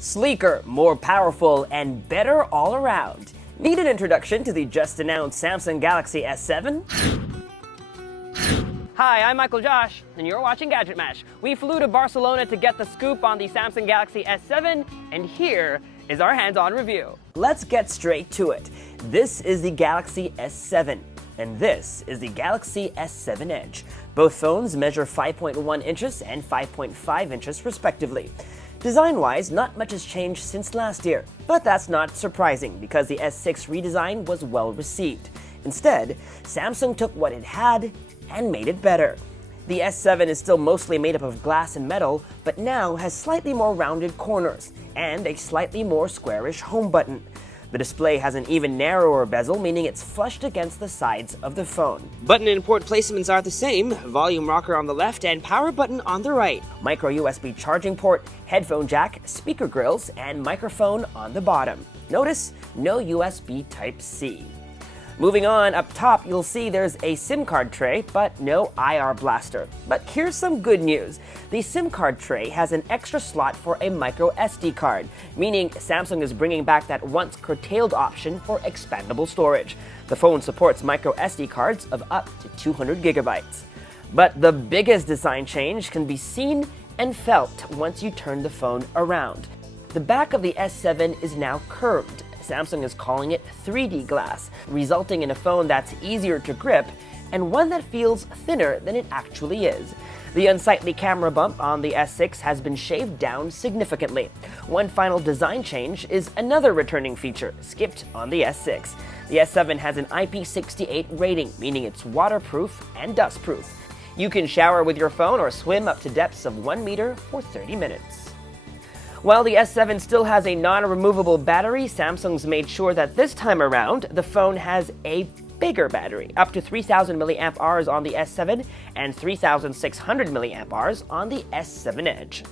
Sleeker, more powerful, and better all around. Need an introduction to the just-announced Samsung Galaxy S7? Hi, I'm Michael Josh, and you're watching Gadget Mash. We flew to Barcelona to get the scoop on the Samsung Galaxy S7, and here is our hands-on review. Let's get straight to it. This is the Galaxy S7, and this is the Galaxy S7 Edge. Both phones measure 5.1 inches and 5.5 inches respectively. Design-wise, not much has changed since last year, but that's not surprising because the S6 redesign was well received. Instead, Samsung took what it had and made it better. The S7 is still mostly made up of glass and metal, but now has slightly more rounded corners and a slightly more squarish home button. The display has an even narrower bezel, meaning it's flushed against the sides of the phone. Button and port placements are the same, volume rocker on the left and power button on the right. Micro USB charging port, headphone jack, speaker grills, and microphone on the bottom. Notice, no USB Type-C. Moving on, up top you'll see there's a SIM card tray, but no IR blaster. But here's some good news. The SIM card tray has an extra slot for a microSD card, meaning Samsung is bringing back that once curtailed option for expandable storage. The phone supports microSD cards of up to 200 gigabytes. But the biggest design change can be seen and felt once you turn the phone around. The back of the S7 is now curved. Samsung is calling it 3D glass, resulting in a phone that's easier to grip and one that feels thinner than it actually is. The unsightly camera bump on the S6 has been shaved down significantly. One final design change is another returning feature, skipped on the S6. The S7 has an IP68 rating, meaning it's waterproof and dustproof. You can shower with your phone or swim up to depths of 1 meter for 30 minutes. While the S7 still has a non-removable battery, Samsung's made sure that this time around, the phone has a bigger battery, up to 3,000 mAh on the S7 and 3,600 mAh on the S7 Edge.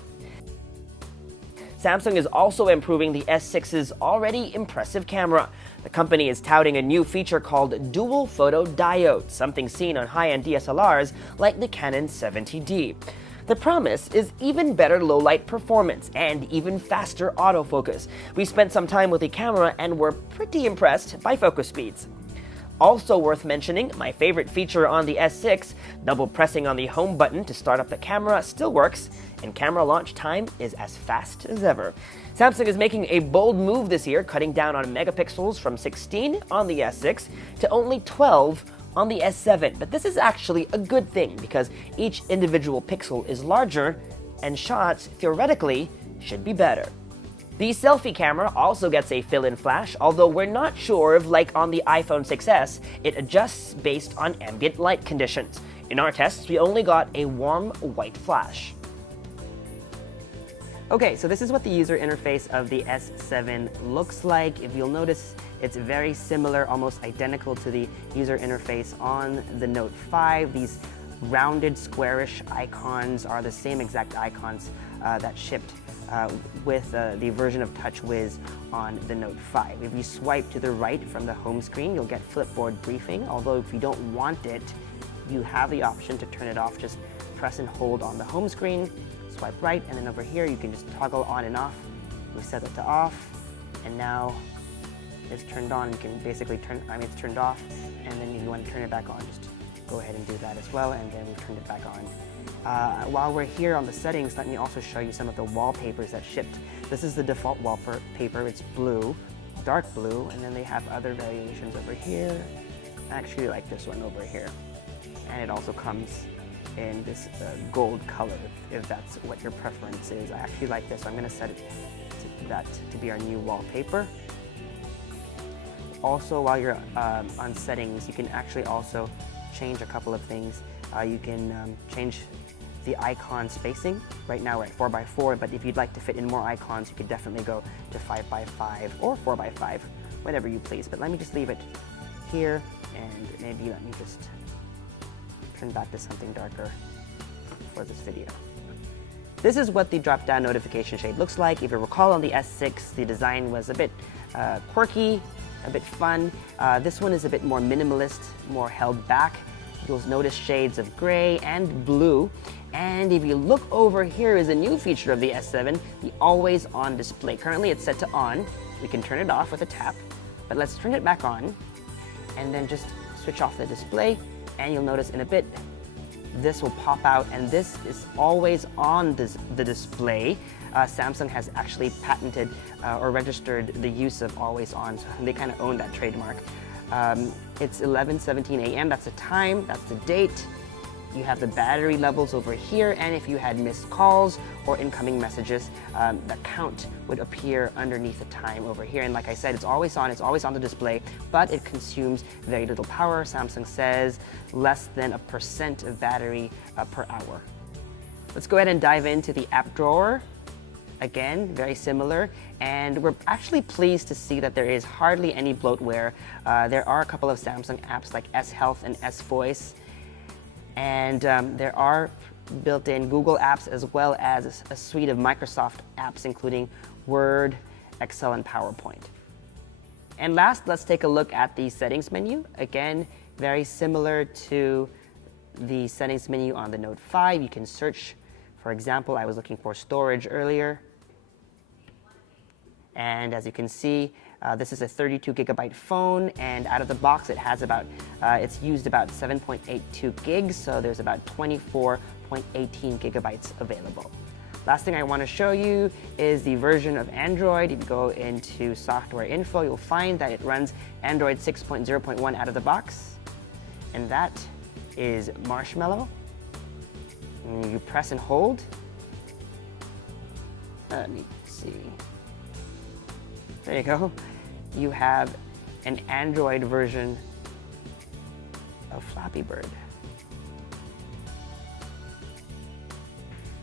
Samsung is also improving the S6's already impressive camera. The company is touting a new feature called dual photo diode, something seen on high-end DSLRs like the Canon 70D. The promise is even better low-light performance and even faster autofocus. We spent some time with the camera and were pretty impressed by focus speeds. Also worth mentioning, my favorite feature on the S6, double pressing on the home button to start up the camera still works, and camera launch time is as fast as ever. Samsung is making a bold move this year, cutting down on megapixels from 16 on the S6 to only 12 on the S7, but this is actually a good thing because each individual pixel is larger and shots, theoretically, should be better. The selfie camera also gets a fill-in flash, although we're not sure if, like on the iPhone 6s, it adjusts based on ambient light conditions. In our tests, we only got a warm white flash. Okay, so this is what the user interface of the S7 looks like. If you'll notice, it's very similar, almost identical to the user interface on the Note 5. These rounded, squarish icons are the same exact icons that shipped with the version of TouchWiz on the Note 5. If you swipe to the right from the home screen, you'll get Flipboard Briefing, although if you don't want it, you have the option to turn it off. Just press and hold on the home screen, swipe right, and then over here you can just toggle on and off. We set it to off, and now it's turned on. You can basically it's turned off, and then you want to turn it back on. Just go ahead and do that as well, and then we've turned it back on. While we're here on the settings, let me also show you some of the wallpapers that shipped. This is the default wallpaper. It's blue, dark blue, and then they have other variations over here. I actually like this one over here, and it also comes in this gold color, if that's what your preference is. I actually like this, so I'm going to set it to be our new wallpaper. Also, while you're on settings, you can actually also change a couple of things. You can change the icon spacing. Right now we're at 4x4, but if you'd like to fit in more icons, you could definitely go to 5x5 or 4x5, whatever you please. But let me just leave it here, and maybe let me just turn back to something darker for this video. This is what the drop-down notification shade looks like. If you recall, on the S6, the design was a bit quirky, a bit fun. This one is a bit more minimalist, more held back. You'll notice shades of gray and blue. And if you look over here is a new feature of the S7, the always on display. Currently it's set to on. We can turn it off with a tap, but let's turn it back on and then just switch off the display, and you'll notice in a bit this will pop out, and this is always on the display. Samsung has actually patented or registered the use of always on, so they kind of own that trademark. It's 11:17 a.m. That's the time, that's the date. You have the battery levels over here, and if you had missed calls or incoming messages, the count would appear underneath the time over here. And like I said, it's always on the display, but it consumes very little power. Samsung says less than 1% of battery per hour. Let's go ahead and dive into the app drawer. Again, very similar, and we're actually pleased to see that there is hardly any bloatware. There are a couple of Samsung apps like S Health and S Voice, and there are built-in Google apps as well as a suite of Microsoft apps, including Word, Excel, and PowerPoint. And last, let's take a look at the settings menu. Again, very similar to the settings menu on the Note 5. You can search. For example, I was looking for storage earlier. And as you can see, this is a 32 gigabyte phone, and out of the box it has it's used about 7.82 gigs, so there's about 24.18 gigabytes available. Last thing I want to show you is the version of Android. If you go into software info, you'll find that it runs Android 6.0.1 out of the box, and that is Marshmallow. And you press and hold. Let me see. There you go. You have an Android version of Flappy Bird.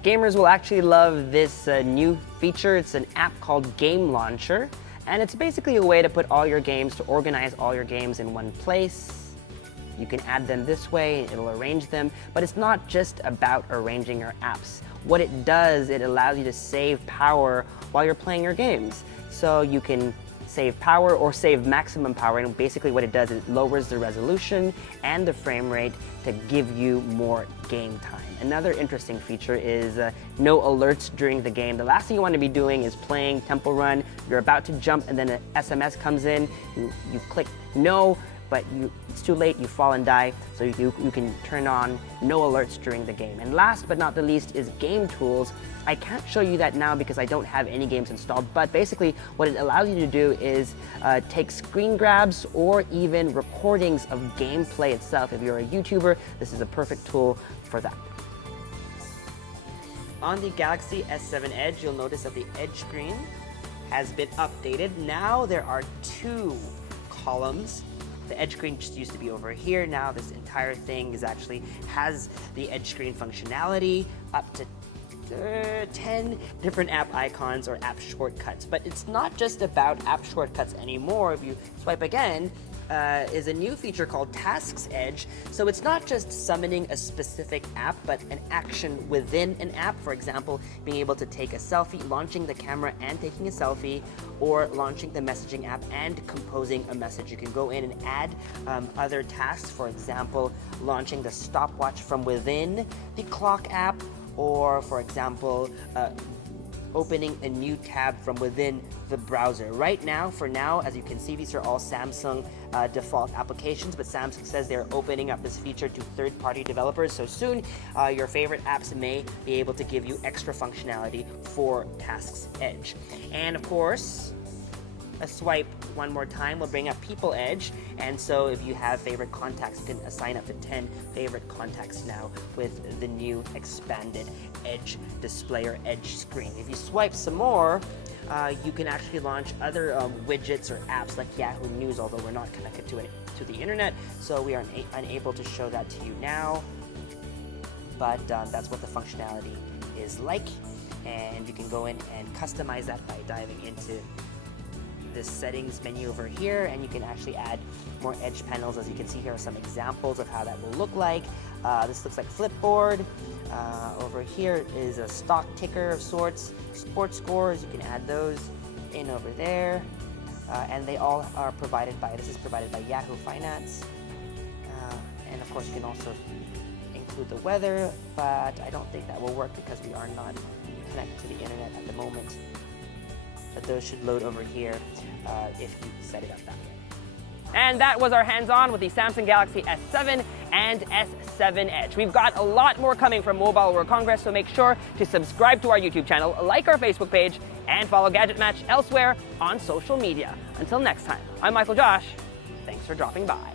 Gamers will actually love this new feature. It's an app called Game Launcher, and it's basically a way to put all your games, to organize all your games in one place. You can add them this way, it'll arrange them, but it's not just about arranging your apps. What it does, it allows you to save power while you're playing your games. So you can save power or save maximum power, and basically what it does is it lowers the resolution and the frame rate to give you more game time. Another interesting feature is no alerts during the game. The last thing you want to be doing is playing Temple Run, you're about to jump and then an SMS comes in, you click no, but it's too late, you fall and die, so you can turn on no alerts during the game. And last but not the least is game tools. I can't show you that now because I don't have any games installed, but basically what it allows you to do is take screen grabs or even recordings of gameplay itself. If you're a YouTuber, this is a perfect tool for that. On the Galaxy S7 Edge, you'll notice that the Edge screen has been updated. Now there are 2 columns. The Edge screen just used to be over here. Now this entire thing has the Edge screen functionality, up to 10 different app icons or app shortcuts. But it's not just about app shortcuts anymore. If you swipe again, is a new feature called Tasks Edge. So it's not just summoning a specific app, but an action within an app. For example, being able to take a selfie, launching the camera and taking a selfie, or launching the messaging app and composing a message. You can go in and add other tasks. For example, launching the stopwatch from within the clock app, or for example, opening a new tab from within the browser. Right now, for now, as you can see, these are all Samsung default applications, but Samsung says they're opening up this feature to third-party developers, so soon your favorite apps may be able to give you extra functionality for Tasks Edge. And of course, a swipe one more time will bring up People Edge, and so if you have favorite contacts, you can assign up to 10 favorite contacts now with the new expanded Edge display or Edge screen. If you swipe some more, you can actually launch other widgets or apps like Yahoo News, although we're not connected to the internet, so we are unable to show that to you now, but that's what the functionality is like, and you can go in and customize that by diving into this settings menu over here, and you can actually add more Edge panels. As you can see, here are some examples of how that will look like. This looks like Flipboard. Over here is a stock ticker of sorts. Sports scores, you can add those in over there. And they all are provided by, this is provided by Yahoo Finance. And of course, you can also include the weather, but I don't think that will work because we are not connected to the internet at the moment. But those should load over here if you set it up that way. And that was our hands-on with the Samsung Galaxy S7 and S7 Edge. We've got a lot more coming from Mobile World Congress, so make sure to subscribe to our YouTube channel, like our Facebook page, and follow Gadget Match elsewhere on social media. Until next time, I'm Michael Josh. Thanks for dropping by.